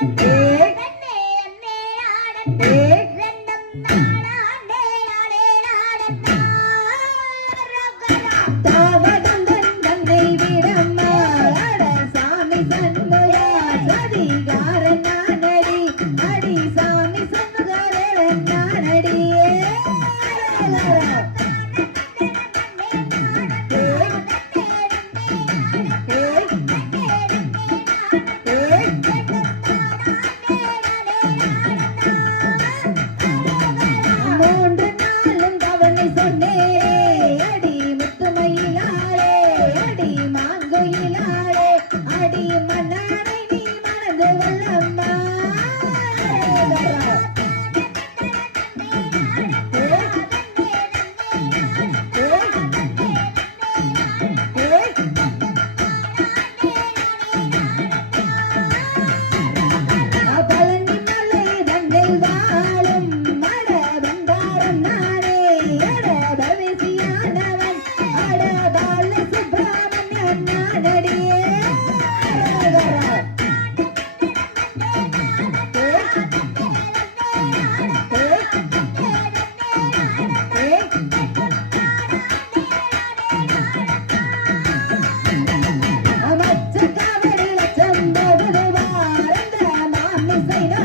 ஏய் ஏய் விடம்மா சாமி சண்முகா மாமிசை